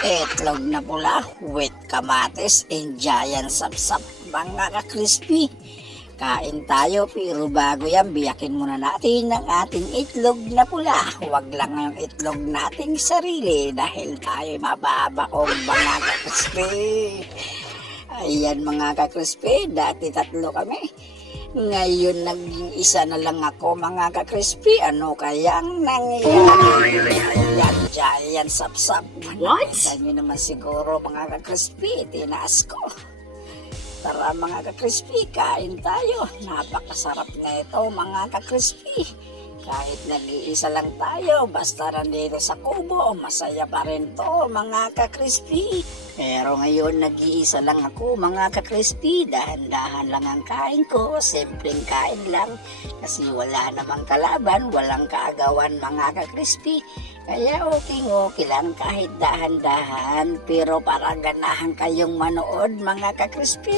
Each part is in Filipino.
Itlog na pula with kamatis and giant sapsap mga ka-crispy. Kain tayo pero bago yan biyakin muna natin ang ating itlog na pula. Huwag lang yung itlog nating sarili dahil tayo mababaong mga ka-crispy. Ayan mga ka-crispy, dati tatlo kami. Ngayon naging isa na lang ako mga ka-crispy. Ano kayang nangyayari? Ayan, giant sapsap. What? Kita nyo naman siguro mga ka-crispy, tinaas ko. Tara mga ka-crispy, kain tayo. Napakasarap na ito mga ka-crispy. Kahit nag-iisa lang tayo, basta nandito sa kubo, masaya pa rin to mga ka-crispy. Pero ngayon nag-iisa lang ako mga ka-crispy, dahan-dahan lang ang kain ko, simpleng kain lang. Kasi wala namang kalaban, walang kaagawan mga ka-crispy. Kaya okay lang kahit dahan-dahan, pero para ganahan kayong manood mga ka-crispy.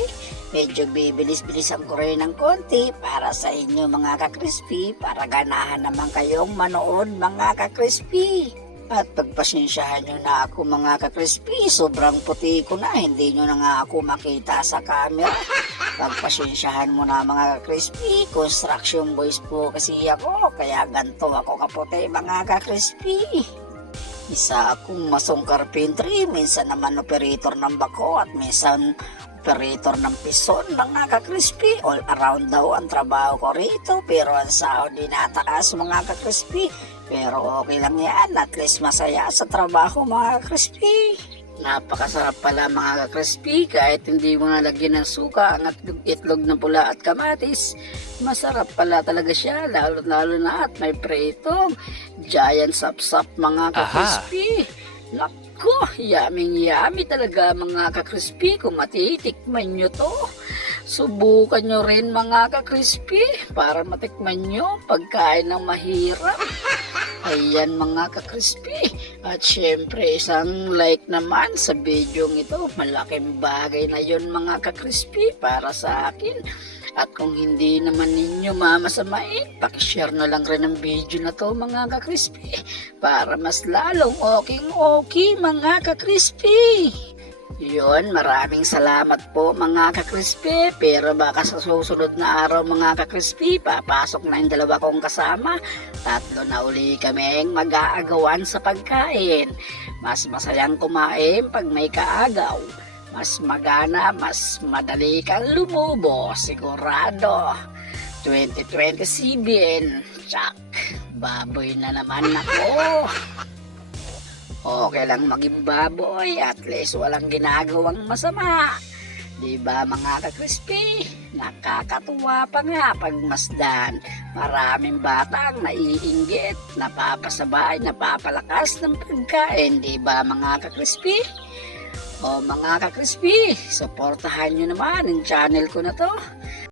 Medyo bibilis-bilisan ko rin ng konti para sa inyo mga ka-crispy, para ganahan naman kayong manood mga ka-crispy. At pagpasensyahan nyo na ako mga ka-crispy, sobrang puti ko na, hindi nyo na nga ako makita sa camera. Pagpasensyahan mo na mga ka-crispy, construction boys po kasi ako, kaya ganto ako kaputi mga ka-crispy. Isa akong masong carpentry, minsan naman operator ng bako at minsan operator ng pison mga ka-crispy. All around daw ang trabaho ko rito, pero ang sahod di nataas mga ka-crispy. Pero okay lang yan, at least masaya sa trabaho mga ka-crispy. Napakasarap pala mga ka-crispy, kahit hindi mo nalagyan ng suka ang itlog na pula at kamatis. Masarap pala talaga siya, lalo na at may pritong giant sapsap mga ka-crispy. Nako, yummy talaga mga ka-crispy kung matitikman nyo to. Subukan nyo rin mga ka-crispy para matikman nyo pagkain ng mahirap. Ayan mga ka-crispy. At syempre isang like naman sa video ito. Malaking bagay na yon mga ka-crispy para sa akin. At kung hindi naman ninyo mamasamain, pakishare na lang rin ang video na to mga ka-crispy. Para mas lalong okay mga ka-crispy. Yun, maraming salamat po mga ka-crispy. Pero baka sa susunod na araw mga ka-crispy, papasok na yung dalawa kong kasama. Tatlo na uli kaming mag-aagawan sa pagkain. Mas masayang kumain pag may kaagaw. Mas magana, mas madali kang lumubo, sigurado. 2027, tsak, baboy na naman ako. Okay lang maging baboy, at least walang ginagawang masama. Diba mga ka-crispy? Nakakatuwa pa nga pagmasdan. Maraming batang naiinggit, napapasabay, napapalakas ng pagkain. Diba mga ka-crispy? O mga ka-crispy, supportahan nyo naman ang channel ko na to.